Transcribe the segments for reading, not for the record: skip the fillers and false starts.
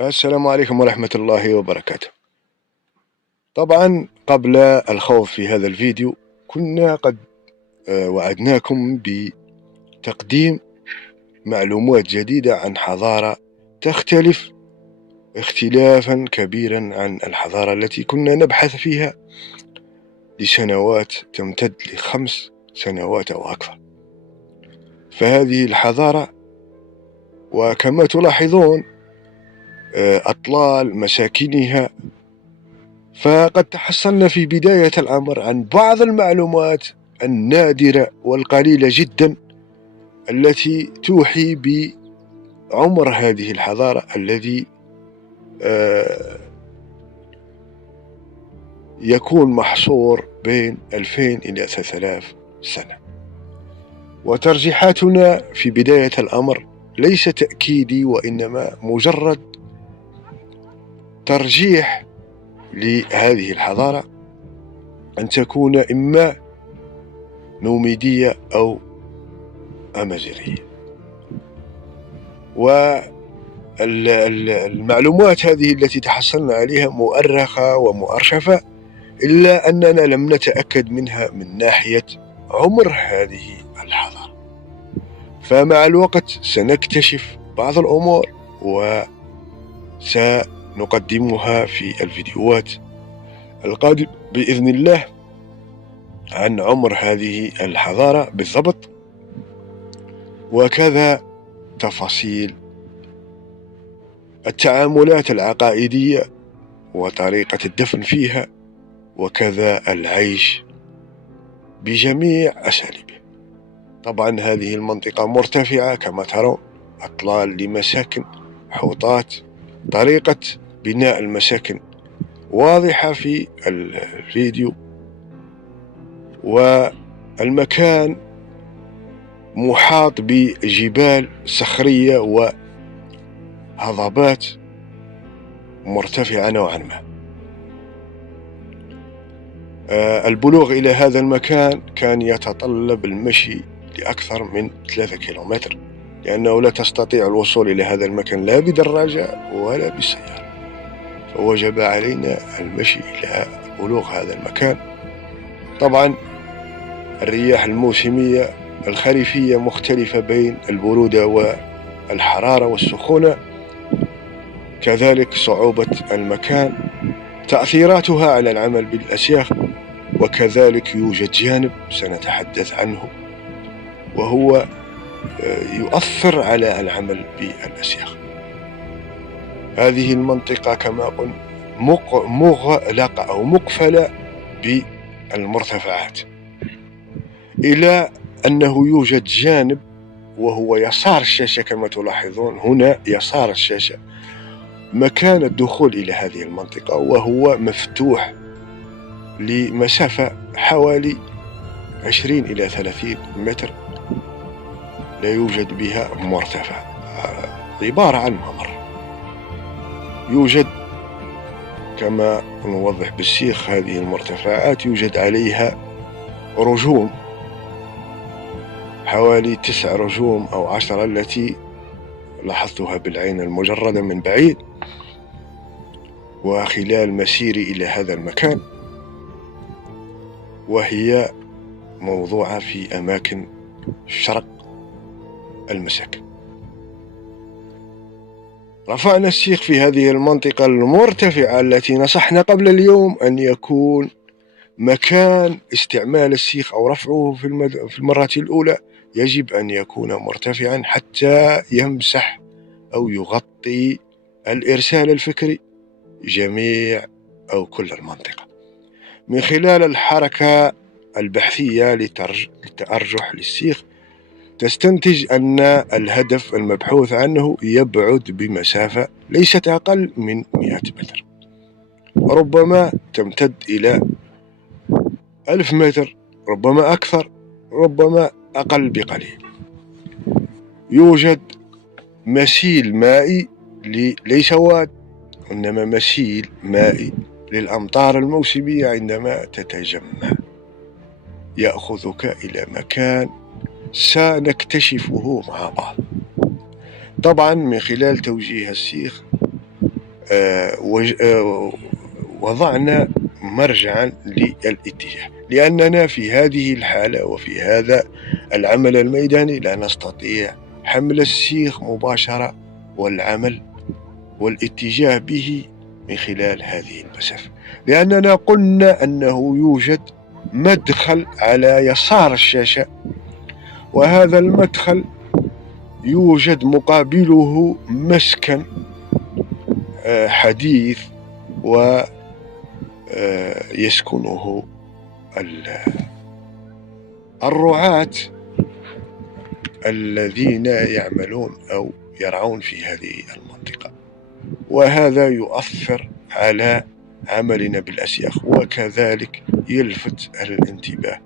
السلام عليكم ورحمة الله وبركاته. طبعا قبل الخوض في هذا الفيديو كنا قد وعدناكم بتقديم معلومات جديدة عن حضارة تختلف اختلافا كبيرا عن الحضارة التي كنا نبحث فيها لسنوات تمتد ل5 سنوات أو أكثر. فهذه الحضارة، وكما تلاحظون أطلال مساكنها، فقد تحصلنا في بداية الأمر عن بعض المعلومات النادرة والقليلة جدا التي توحي بعمر هذه الحضارة الذي يكون محصور بين 2000 إلى 3000 سنة. وترجيحاتنا في بداية الأمر ليس تأكيدي، وإنما مجرد ترجيح لهذه الحضارة أن تكون إما نوميدية أو أمازيغية. والمعلومات هذه التي تحصلنا عليها مؤرخة ومؤرشفة، إلا أننا لم نتأكد منها من ناحية عمر هذه الحضارة. فمع الوقت سنكتشف بعض الأمور وسنقدمها في الفيديوهات القادمة بإذن الله عن عمر هذه الحضارة بالضبط، وكذا تفاصيل التعاملات العقائدية وطريقة الدفن فيها، وكذا العيش بجميع أساليبه. طبعا هذه المنطقة مرتفعة كما ترون، أطلال لمساكن، حوطات، طريقة بناء المساكن واضحة في الفيديو، والمكان محاط بجبال صخرية وهضبات مرتفعة نوعا ما. البلوغ إلى هذا المكان كان يتطلب المشي لأكثر من 3 كيلومتر، لأنه لا تستطيع الوصول إلى هذا المكان لا بدراجة ولا بالسيارة، فوجب علينا المشي إلى بلوغ هذا المكان. طبعا الرياح الموسمية الخريفية مختلفة بين البرودة والحرارة والسخونة، كذلك صعوبة المكان، تأثيراتها على العمل بالأسياخ، وكذلك يوجد جانب سنتحدث عنه وهو يؤثر على العمل بالأسياخ. هذه المنطقة كما قلنا مغلقة أو مقفلة بالمرتفعات، إلى أنه يوجد جانب وهو يسار الشاشة كما تلاحظون هنا، يسار الشاشة مكان الدخول إلى هذه المنطقة، وهو مفتوح لمسافة حوالي 20 إلى 30 متر، لا يوجد بها مرتفع، عبارة عن ممر. يوجد كما نوضح بالسيخ هذه المرتفعات يوجد عليها رجوم، حوالي 9 رجوم أو 10 التي لاحظتها بالعين المجردة من بعيد، وخلال مسيري إلى هذا المكان، وهي موضوعة في أماكن شرق المساكن. رفعنا السيخ في هذه المنطقة المرتفعة التي نصحنا قبل اليوم أن يكون مكان استعمال السيخ أو رفعه في المرة الأولى يجب أن يكون مرتفعا حتى يمسح أو يغطي الإرسال الفكري جميع أو كل المنطقة. من خلال الحركة البحثية للتأرجح للسيخ تستنتج أن الهدف المبحوث عنه يبعد بمسافة ليست أقل من 100 متر، ربما تمتد إلى 1000 متر، ربما أكثر، ربما أقل بقليل. يوجد مسيل مائي ليس واد، إنما مسيل مائي للأمطار الموسمية عندما تتجمع، يأخذك إلى مكان سنكتشفه مع بعض. طبعا من خلال توجيه السيخ وضعنا مرجعا للاتجاه، لأننا في هذه الحالة وفي هذا العمل الميداني لا نستطيع حمل السيخ مباشرة والعمل والاتجاه به من خلال هذه المسافة، لأننا قلنا أنه يوجد مدخل على يسار الشاشة، وهذا المدخل يوجد مقابله مسكن حديث ويسكنه الرعاة الذين يعملون أو يرعون في هذه المنطقة، وهذا يؤثر على عملنا بالأسياخ وكذلك يلفت الانتباه.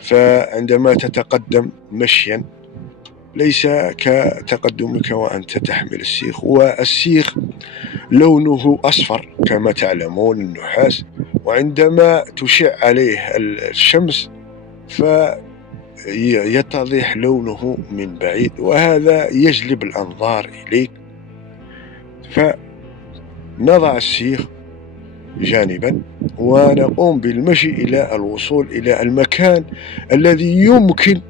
فعندما تتقدم مشيا ليس كتقدمك وأنت تحمل السيخ، والسيخ لونه أصفر كما تعلمون النحاس، وعندما تشع عليه الشمس فيتضح لونه من بعيد، وهذا يجلب الأنظار إليك. فنضع السيخ جانبا ونقوم بالمشي إلى الوصول إلى المكان الذي يمكن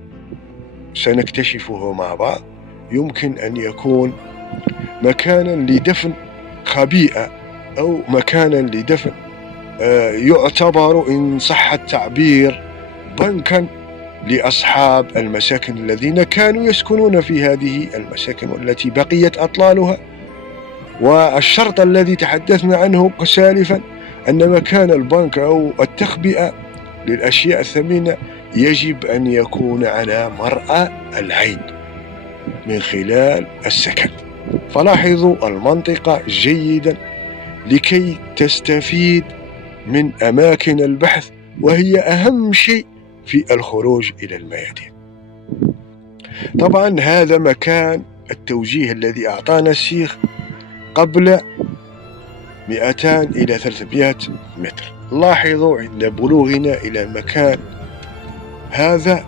سنكتشفه مع بعض، يمكن أن يكون مكانا لدفن خبيئة أو مكانا لدفن يعتبر إن صح التعبير بنكا لأصحاب المساكن الذين كانوا يسكنون في هذه المساكن والتي بقيت أطلالها. والشرط الذي تحدثنا عنه سالفا أن مكان البنك أو التخبئة للأشياء الثمينة يجب أن يكون على مرأى العين من خلال السكن. فلاحظوا المنطقة جيدا لكي تستفيد من أماكن البحث، وهي أهم شيء في الخروج إلى الميادين. طبعا هذا مكان التوجيه الذي أعطانا السيخ قبل 200 إلى 300 متر. لاحظوا عند بلوغنا إلى المكان هذا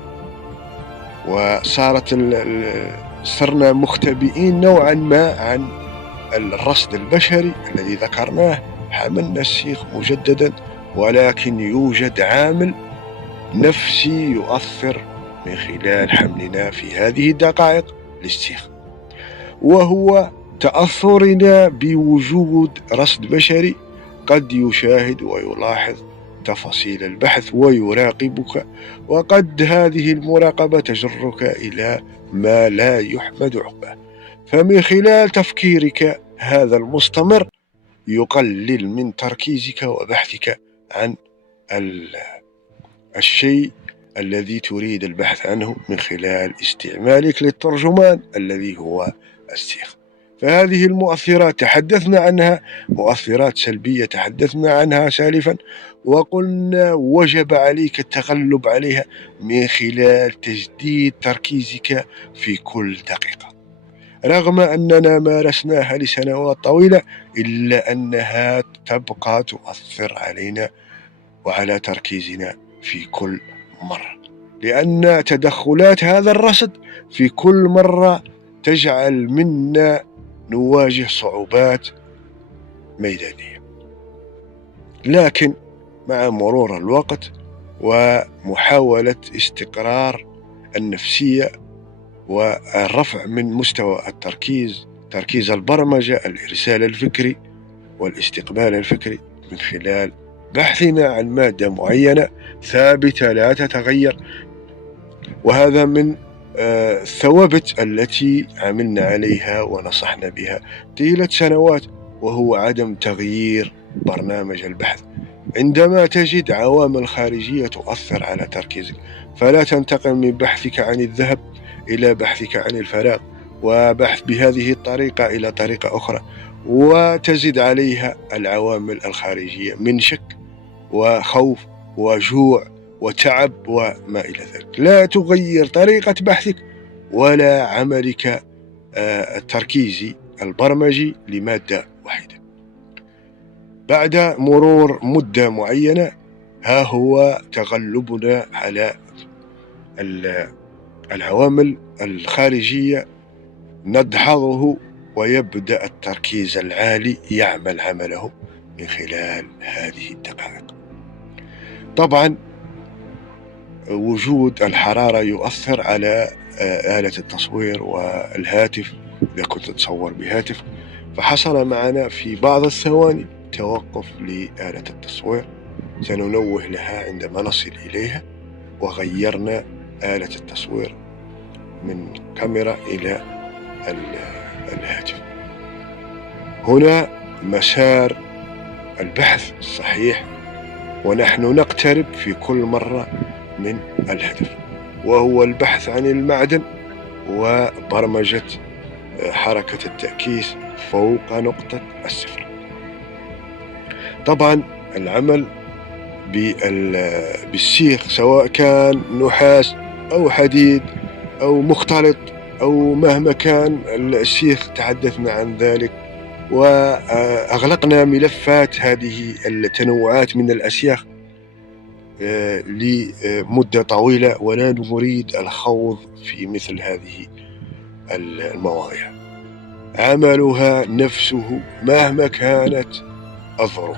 صرنا مختبئين نوعا ما عن الرصد البشري الذي ذكرناه، حملنا السيخ مجددا، ولكن يوجد عامل نفسي يؤثر من خلال حملنا في هذه الدقائق للسيخ، وهو تأثرنا بوجود رصد بشري قد يشاهد ويلاحظ تفاصيل البحث ويراقبك، وقد هذه المراقبة تجرك إلى ما لا يحمد عقباه. فمن خلال تفكيرك هذا المستمر يقلل من تركيزك وبحثك عن الشيء الذي تريد البحث عنه من خلال استعمالك للترجمان الذي هو السيخ. فهذه المؤثرات تحدثنا عنها، مؤثرات سلبية تحدثنا عنها سالفا، وقلنا وجب عليك التغلب عليها من خلال تجديد تركيزك في كل دقيقة. رغم أننا مارسناها لسنوات طويلة إلا أنها تبقى تؤثر علينا وعلى تركيزنا في كل مرة، لأن تدخلات هذا الرصد في كل مرة تجعل منا نواجه صعوبات ميدانية. لكن مع مرور الوقت ومحاولة استقرار النفسية والرفع من مستوى تركيز البرمجة، الإرسال الفكري والاستقبال الفكري من خلال بحثنا عن مادة معينة ثابتة لا تتغير، وهذا من الثوابت التي عملنا عليها ونصحنا بها طيلة سنوات، وهو عدم تغيير برنامج البحث. عندما تجد عوامل خارجية تؤثر على تركيزك فلا تنتقل من بحثك عن الذهب إلى بحثك عن الفراغ، وبحث بهذه الطريقة إلى طريقة أخرى، وتزد عليها العوامل الخارجية من شك وخوف وجوع وتعب وما إلى ذلك. لا تغير طريقة بحثك ولا عملك التركيزي البرمجي لمادة واحدة. بعد مرور مدة معينة ها هو تغلبنا على العوامل الخارجية ندحضه ويبدأ التركيز العالي يعمل عمله من خلال هذه الدقائق. طبعا وجود الحرارة يؤثر على آلة التصوير والهاتف. إذا كنت تصور بهاتف فحصل معنا في بعض الثواني توقف لآلة التصوير، سننوه لها عندما نصل إليها، وغيرنا آلة التصوير من كاميرا إلى الهاتف. هنا مسار البحث الصحيح، ونحن نقترب في كل مرة من الهدف، وهو البحث عن المعدن وبرمجة حركة التأكيس فوق نقطة الصفر. طبعا العمل بالسيخ سواء كان نحاس أو حديد أو مختلط أو مهما كان السيخ، تحدثنا عن ذلك وأغلقنا ملفات هذه التنوعات من الأسياخ لمدة طويلة، ولا نريد الخوض في مثل هذه المواضيع. عملها نفسه مهما كانت الظروف،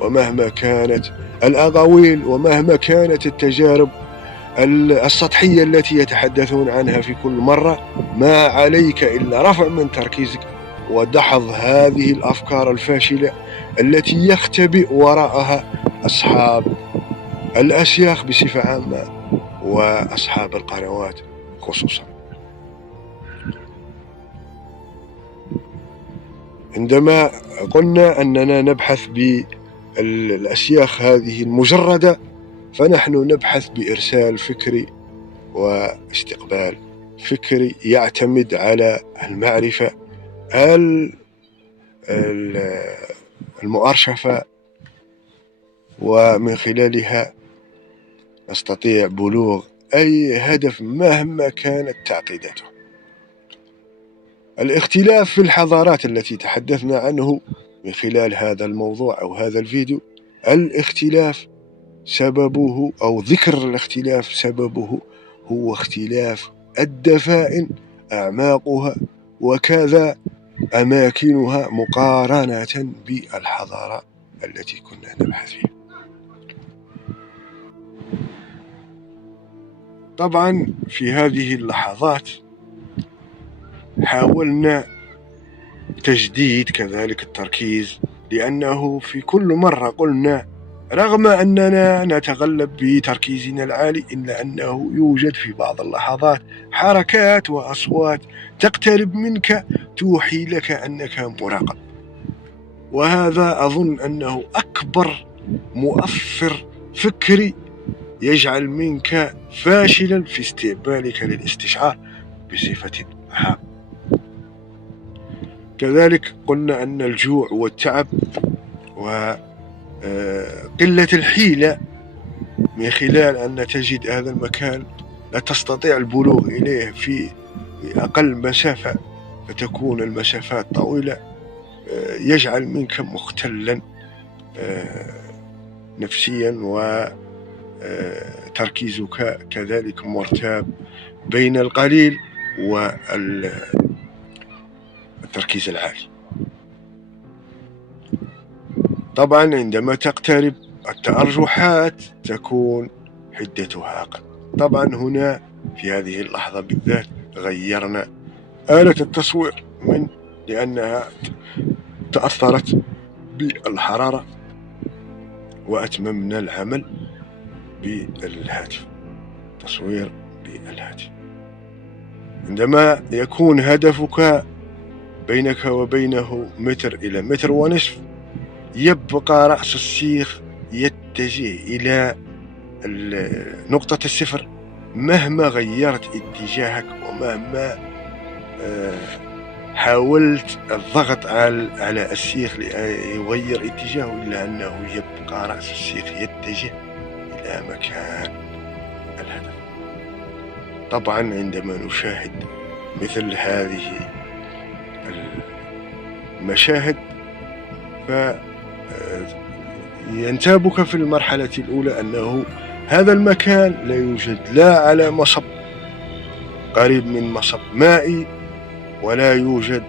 ومهما كانت الأقاويل، ومهما كانت التجارب السطحية التي يتحدثون عنها في كل مرة، ما عليك إلا رفع من تركيزك ودحض هذه الأفكار الفاشلة التي يختبئ وراءها أصحاب الأسياخ بصفة عامة وأصحاب القنوات خصوصا. عندما قلنا أننا نبحث بالأسياخ هذه المجردة، فنحن نبحث بإرسال فكري واستقبال فكري يعتمد على المعرفة المؤرشفة، ومن خلالها نستطيع بلوغ أي هدف مهما كانت تعقيداته. الاختلاف في الحضارات التي تحدثنا عنه من خلال هذا الموضوع أو هذا الفيديو، الاختلاف سببه أو ذكر الاختلاف سببه هو اختلاف الدفائن أعماقها وكذا أماكنها مقارنة بالحضارة التي كنا نبحث فيها. طبعا في هذه اللحظات حاولنا تجديد كذلك التركيز، لأنه في كل مرة قلنا رغم أننا نتغلب بتركيزنا العالي إلا أنه يوجد في بعض اللحظات حركات وأصوات تقترب منك توحي لك أنك مراقب، وهذا أظن أنه أكبر مؤثر فكري يجعل منك فاشلا في استقبالك للاستشعار بصفة عامة. كذلك قلنا أن الجوع والتعب وقلة الحيلة من خلال أن تجد هذا المكان لا تستطيع البلوغ إليه في أقل مسافة فتكون المسافات طويلة، يجعل منك مختلا نفسيا، وتركيزك كذلك مرتاب بين القليل والتركيز العالي. طبعا عندما تقترب التأرجحات تكون حدتها أقل. طبعا هنا في هذه اللحظة بالذات غيرنا آلة التصوير لأنها تأثرت بالحرارة، وأتممنا العمل بالهاتف، تصوير بالهاتف. عندما يكون هدفك بينك وبينه متر إلى متر ونصف، يبقى رأس السيخ يتجه إلى نقطة الصفر مهما غيرت اتجاهك، ومهما حاولت الضغط على السيخ ليغير اتجاهه، إلا أنه يبقى رأس السيخ يتجه إلى مكان الهدف. طبعا عندما نشاهد مثل هذه المشاهد فينتابك في المرحلة الأولى أنه هذا المكان لا يوجد لا على مصب قريب من مصب مائي، ولا يوجد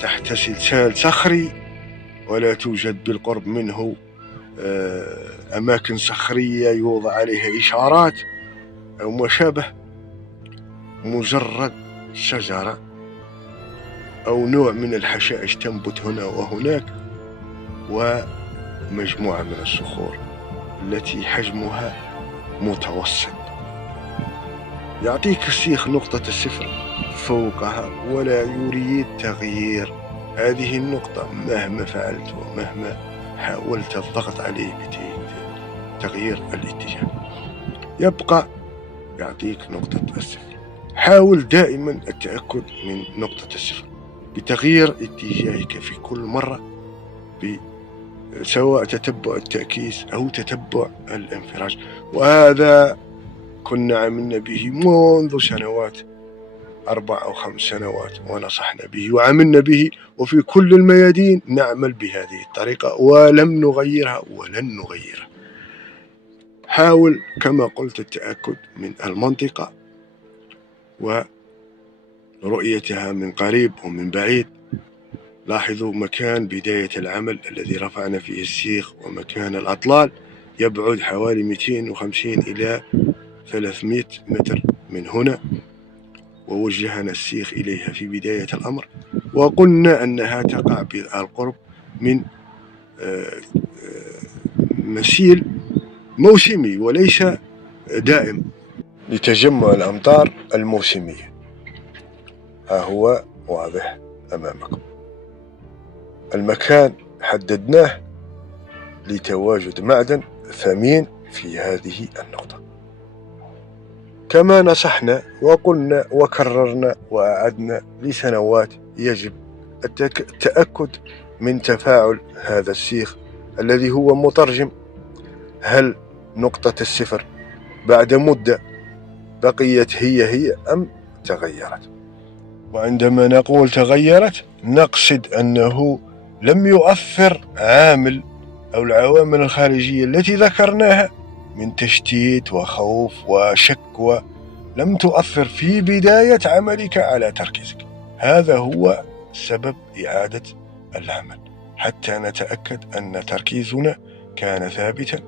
تحت سلسال صخري، ولا توجد بالقرب منه أماكن صخرية يوضع عليها إشارات أو ما شابه، مجرد شجرة أو نوع من الحشائش تنبت هنا وهناك، ومجموعة من الصخور التي حجمها متوسط. يعطيك الشيخ نقطة الصفر فوقها ولا يريد تغيير هذه النقطة مهما فعلت ومهما حاولت الضغط عليه بتغيير الاتجاه، يبقى يعطيك نقطة الصفر. حاول دائما التأكد من نقطة الصفر بتغيير اتجاهك في كل مرة، سواء تتبع التعكيس أو تتبع الانفراج. وهذا كنا عملنا به منذ سنوات، 4 أو 5 سنوات، ونصحنا به وعملنا به، وفي كل الميادين نعمل بهذه الطريقة ولم نغيرها ولن نغيرها. حاول كما قلت التأكد من المنطقة ورؤيتها من قريب ومن بعيد. لاحظوا مكان بداية العمل الذي رفعنا فيه السيخ ومكان الأطلال يبعد حوالي 250 إلى 300 متر من هنا، ووجهنا السيخ إليها في بداية الأمر، وقلنا أنها تقع بالقرب من مسيل موسمي وليس دائم لتجمع الأمطار الموسمية. ها هو واضح أمامكم. المكان حددناه لتواجد معدن ثمين في هذه النقطة، كما نصحنا وقلنا وكررنا وأعدنا لسنوات. يجب التأكد من تفاعل هذا السيخ الذي هو مترجم، هل نقطة الصفر بعد مدة بقيت هي أم تغيرت. وعندما نقول تغيرت نقصد أنه لم يؤثر عامل أو العوامل الخارجية التي ذكرناها من تشتيت وخوف وشك لم تؤثر في بداية عملك على تركيزك. هذا هو سبب إعادة العمل، حتى نتأكد أن تركيزنا كان ثابتا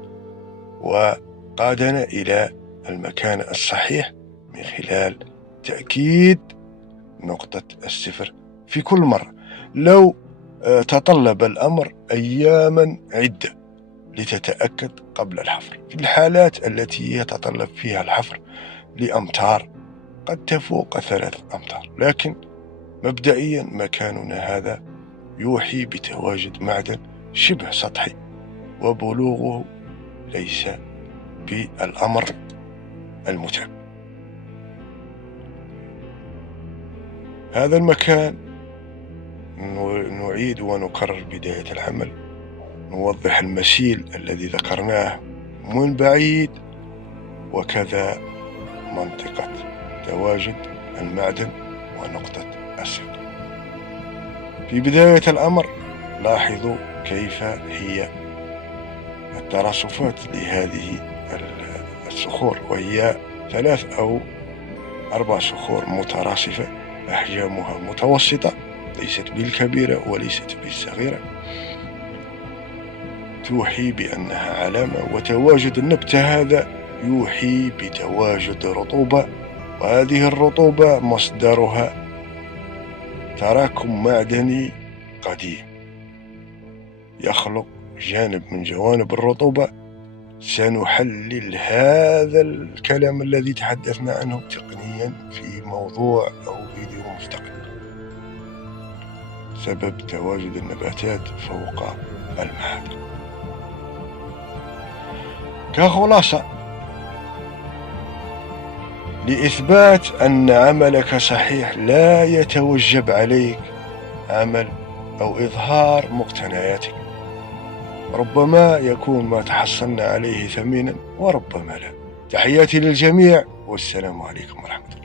وقادنا إلى المكان الصحيح من خلال تأكيد نقطة الصفر في كل مرة. لو تطلب الأمر أياما عدة لتتأكد قبل الحفر. في الحالات التي يتطلب فيها الحفر لأمتار قد تفوق 3 أمتار، لكن مبدئيا مكاننا هذا يوحي بتواجد معدن شبه سطحي، وبلوغه ليس بالأمر المتعب. هذا المكان نعيد ونكرر بداية العمل، نوضح المسيل الذي ذكرناه من بعيد، وكذا منطقة تواجد المعدن ونقطة الصفر. في بداية الأمر لاحظوا كيف هي الترصفات لهذه الصخور، وهي 3 أو 4 صخور متراصفة أحجامها متوسطة، ليست بالكبيرة وليست بالصغيرة، توحي بأنها علامة. وتواجد النبتة هذا يوحي بتواجد رطوبة، وهذه الرطوبة مصدرها تراكم معدني قديم يخلق جانب من جوانب الرطوبة. سنحلل هذا الكلام الذي تحدثنا عنه تقنيا في موضوع أو فيديو مستقل، سبب تواجد النباتات فوق المعادن. كخلاصة، لإثبات أن عملك صحيح لا يتوجب عليك عمل أو إظهار مقتنياتك. ربما يكون ما تحصلنا عليه ثمينا وربما لا. تحياتي للجميع والسلام عليكم ورحمة الله.